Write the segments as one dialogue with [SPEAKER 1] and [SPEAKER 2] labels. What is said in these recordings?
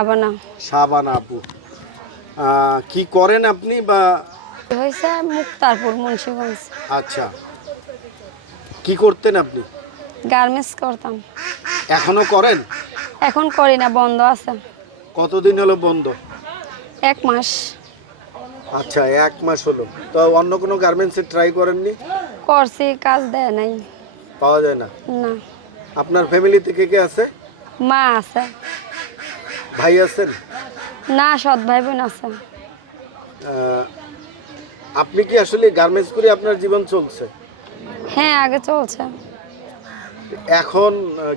[SPEAKER 1] আবার না
[SPEAKER 2] শাবানা আপু কি করেন আপনি বা
[SPEAKER 1] হয়েছে মুক্তারপুর মুন্সিগঞ্জ।
[SPEAKER 2] আচ্ছা। কি করতেন আপনি?
[SPEAKER 1] গার্মেন্টস করতাম।
[SPEAKER 2] এখনও করেন?
[SPEAKER 1] এখন করি না বন্ধ আছে।
[SPEAKER 2] কতদিন হলো বন্ধ?
[SPEAKER 1] এক মাস।
[SPEAKER 2] আচ্ছা এক মাস হলো। তো অন্য কোনো গার্মেন্টসে ট্রাই করেননি?
[SPEAKER 1] করছি কাজ দেয় নাই।
[SPEAKER 2] পাওয়া যায় না?
[SPEAKER 1] না।
[SPEAKER 2] আপনার ফ্যামিলিতে কে কে আছে?
[SPEAKER 1] মা আছে।
[SPEAKER 2] ভাই আছেন?
[SPEAKER 1] না সৎ ভাই বোন আছে
[SPEAKER 2] আপনি কি আসলে গার্মেন্টস করে আপনার জীবন চলছে?
[SPEAKER 1] হ্যাঁ আগে চলছে।
[SPEAKER 2] এখন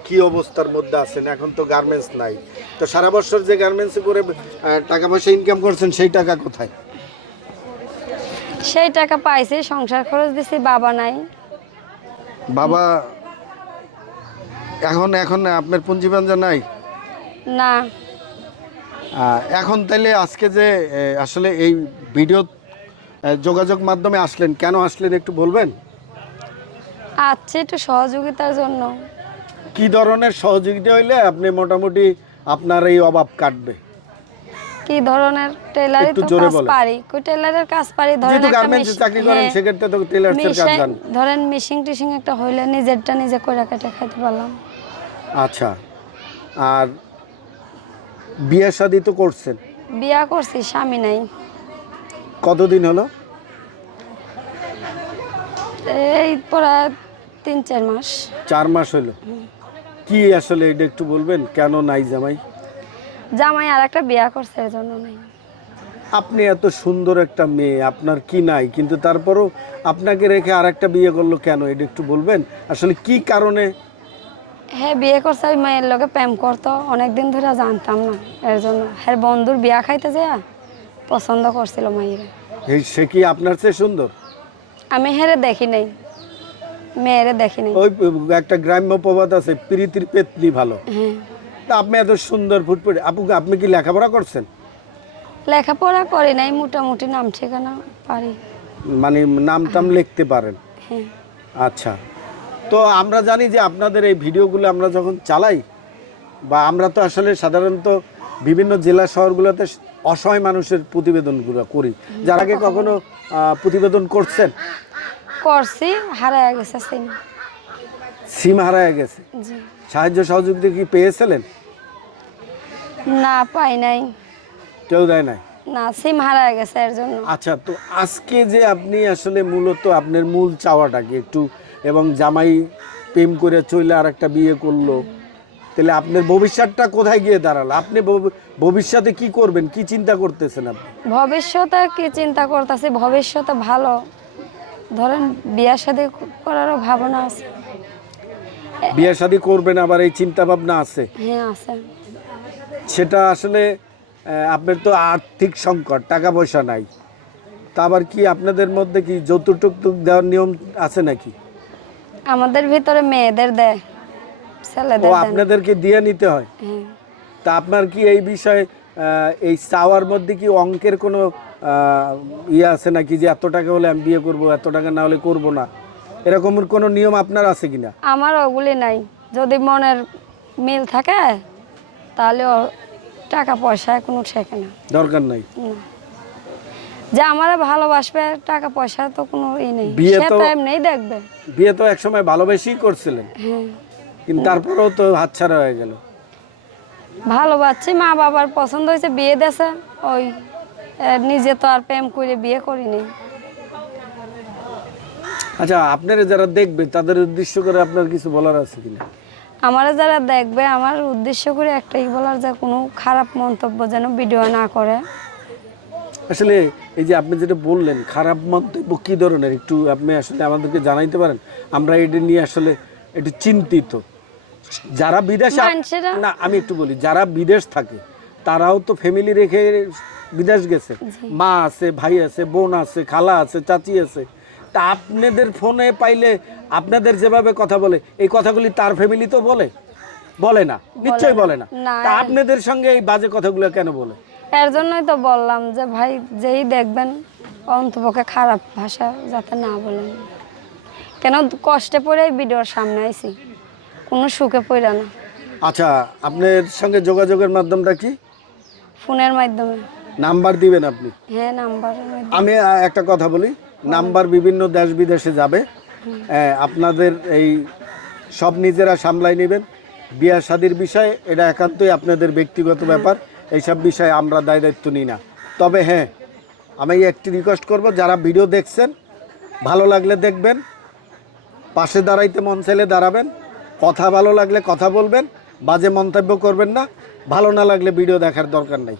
[SPEAKER 2] কি অবস্থার মধ্যে আছেন? এখন তো গার্মেন্টস নাই। তো সারা বছর যে গার্মেন্টস করে টাকা পয়সা ইনকাম করছেন সেই টাকা কোথায়?
[SPEAKER 1] সেই টাকা পাইছি সংসার খরচ দিছি বাবা নাই।
[SPEAKER 2] বাবা এখন এখন আপনার পুঞ্জিবাঞ্জা নাই?
[SPEAKER 1] না।
[SPEAKER 2] এখন তাইলে আজকে যে আসলে এই ভিডিও যোগাযোগ মাধ্যমে আসলেন কেন আসলেন একটু বলবেন?
[SPEAKER 1] আছে একটু সহযোগিতার জন্য।
[SPEAKER 2] কি ধরনের সহযোগিতা হইলে আপনি মোটামুটি আপনার এই অভাব কাটবে?
[SPEAKER 1] কি ধরনের টেলারে
[SPEAKER 2] একটু
[SPEAKER 1] তো কাজ পারি? কই টেলারের কাজ পারি? ধরেন একটা
[SPEAKER 2] গার্মেন্টসে চাকরি করেন
[SPEAKER 1] হ্যাঁ,
[SPEAKER 2] সেক্ষেত্রে তো টেলার্সের কাজ
[SPEAKER 1] মিশাই-
[SPEAKER 2] জান
[SPEAKER 1] ধরেন মিশিং টিশিং একটা হইলে নিজেরটা নিজে করে কেটে খাইতে পারলাম।
[SPEAKER 2] আচ্ছা। আর বিয়ে শাদি তো করছেন।
[SPEAKER 1] বিয়া করছি স্বামী নাই।
[SPEAKER 2] কতদিন হলো?
[SPEAKER 1] এই প্রায় তিন চার মাস।
[SPEAKER 2] চার মাস হলো। কি আসলে এটা একটু বলবেন? কেন নাই জামাই?
[SPEAKER 1] জামাই আর একটা বিয়া করছে এর জন্য নাই।
[SPEAKER 2] আপনি এত সুন্দর একটা মেয়ে আপনার কি নাই? কিন্তু তারপরও আপনাকে রেখে আর একটা বিয়ে করল কেন? এটা একটু বলবেন? আসলে কি কারণে
[SPEAKER 1] হ্যাঁ বিয়ে করছে ওই মায়ের লোকে প্রেম করতো। অনেকদিন ধরে জানতাম না এর জন্য। হ্যাঁ বন্ধুর বিয়া খাইতে যায় পছন্দ করছিল মায়েরা।
[SPEAKER 2] এই সে কি আপনার চেয়ে সুন্দর?
[SPEAKER 1] আমি হেরে দেখি নাই। মেয়েরে দেখি নাই।
[SPEAKER 2] ওই একটা গ্রাম্য প্রবাদ আছে প্রীতির পেতনি ভালো।
[SPEAKER 1] হ্যাঁ।
[SPEAKER 2] তা আপনি এত সুন্দর ফুটফুটে আপু আপনি কি লেখাপড়া করছেন?
[SPEAKER 1] লেখাপড়া করি নাই মোটামুটি নাম ঠিকানা পারি।
[SPEAKER 2] মানে নাম টাম লিখতে পারেন?
[SPEAKER 1] হ্যাঁ।
[SPEAKER 2] আচ্ছা। তো আমরা জানি যে আপনাদের এই ভিডিওগুলো আমরা যখন চালাই বা আমরা তো আসলে সাধারণত বিভিন্ন জেলা শহরগুলোতে অসহায় মানুষের প্রতিবেদনগুলো করি। যার আগে কখনো প্রতিবেদন করছেন?
[SPEAKER 1] করছি হারায় গেছে সিম।
[SPEAKER 2] সিম হারায় গেছে? সাহায্য সহযোগিতা কি পেয়েছিলেন?
[SPEAKER 1] না পাই নাই।
[SPEAKER 2] কেউ দেয় নাই?
[SPEAKER 1] না সিম হারায় গেছে এর জন্য।
[SPEAKER 2] আচ্ছা তো আজকে যে আপনি আসলে মূলত আপনার মূল চাওয়াটা কি একটু এবং জামাই প্রেম করে চলে আর একটা বিয়ে করল। তাহলে আপনার ভবিষ্যৎটা কোথায় গিয়ে দাঁড়াল? আপনি ভবিষ্যতে কি করবেন? কি চিন্তা করতেছেন আপনি?
[SPEAKER 1] ভবিষ্যতে কি চিন্তা করতেছি ভবিষ্যতে ভালো। ধরেন বিয়া শাদী করারও ভাবনা আছে।
[SPEAKER 2] বিয়ে শাদী করবেন আবার এই চিন্তা ভাবনা আছে?
[SPEAKER 1] হ্যাঁ আছে।
[SPEAKER 2] সেটা আসলে আপনার তো আর্থিক সংকট টাকা পয়সা নাই। তা আবার কি আপনাদের মধ্যে কি যৌতুক দেওয়ার নিয়ম আছে নাকি?
[SPEAKER 1] আমাদের ভিতরে মেয়েদের দেয়
[SPEAKER 2] ও
[SPEAKER 1] ছেলেদের দেয়। না।
[SPEAKER 2] আপনাদেরকে দিয়ে নিতে হয়?
[SPEAKER 1] হ্যাঁ।
[SPEAKER 2] তা আপনার কি এই বিষয়ে আহ, এই চাওয়ার মধ্যে কি অঙ্কের কোনো আহ, ইয়ে আছে নাকি যে এত টাকা হলে আমি বিয়ে করব এত টাকা না হলে করব না? এরকমের কোনো নিয়ম আপনার আছে কিনা?
[SPEAKER 1] আমার ওগুলি নাই। যদি মনের মিল থাকে তাহলে ও টাকা পয়সা কোনো ঠেকে না।
[SPEAKER 2] দরকার নাই?
[SPEAKER 1] না। যে আমারে ভালোবাসবে টাকা পয়সা তো কোনো ই নেই।
[SPEAKER 2] বিয়ে তো-
[SPEAKER 1] তো এমনিই দেখবে।
[SPEAKER 2] বিয়ে তো একসময় ভালোবেসেই করছিলেন।
[SPEAKER 1] হ্যাঁ।
[SPEAKER 2] কিন্তু তারপরেও তো হাতছাড়া হয়ে গেল।
[SPEAKER 1] ভালোবাসছি মা বাবার পছন্দ হয়েছে বিয়ে দেছে ওই নিজে তো আর প্রেম করে বিয়ে করিনি।
[SPEAKER 2] আচ্ছা আপনারা যারা দেখবে তাদের উদ্দেশ্য করে আপনার কিছু বলার আছে কিনা?
[SPEAKER 1] আমার যারা দেখবে আমার উদ্দেশ্য করে একটাই বলার যে কোনো খারাপ মন্তব্য যেন ভিডিও না করে।
[SPEAKER 2] আসলে এই যে আপনি যেটা বললেন খারাপ মন্তব্য কী ধরনের? একটু আপনি আসলে আমাদেরকে জানাইতে পারেন? আমরা এটা নিয়ে আসলে একটু চিন্তিত। যারা বিদেশ না আমি একটু বলি যারা বিদেশ থাকে তারাও তো ফ্যামিলি রেখে বিদেশ গেছে। মা আছে ভাই আছে বোন আছে খালা আছে চাচি আছে। তা আপনাদের ফোনে পাইলে আপনাদের যেভাবে কথা বলে এই কথাগুলি তার ফ্যামিলি তো বলে? বলে না। নিশ্চয়ই বলে না। তা আপনাদের সঙ্গে এই বাজে কথাগুলো কেন বলে?
[SPEAKER 1] এর জন্যই তো বললাম যে ভাই যেই দেখবেন অন্তপক্ষে খারাপ ভাষা যাতে না বলেন। কেন কষ্টে পড়ে ভিডিওর সামনে আইছি কোনো সুখে পড়ে না।
[SPEAKER 2] আচ্ছা আপনার সঙ্গে যোগাযোগের মাধ্যমটা কি?
[SPEAKER 1] ফোনের মাধ্যমে।
[SPEAKER 2] নাম্বার দিবেন আপনি?
[SPEAKER 1] হ্যাঁ নাম্বার
[SPEAKER 2] আমি একটা কথা বলি নাম্বার বিভিন্ন দেশ বিদেশে যাবে আপনাদের এই সব নিজেরা সামলাই নেবেন। বিয়া শাদির বিষয় এটা একান্তই আপনাদের ব্যক্তিগত ব্যাপার। এইসব বিষয়ে আমরা দায় দায়িত্ব নিই না। তবে হ্যাঁ আমি একটি রিকোয়েস্ট করব, যারা ভিডিও দেখছেন, ভালো লাগলে দেখবেন, পাশে দাঁড়াইতে মন চাইলে দাঁড়াবেন, কথা ভালো লাগলে কথা বলবেন, বাজে মন্তব্য করবেন না, ভালো না লাগলে ভিডিও দেখার দরকার নাই।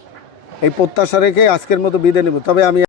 [SPEAKER 2] এই প্রত্যাশা রেখে আজকের মতো বিদায় নেব। তবে আমি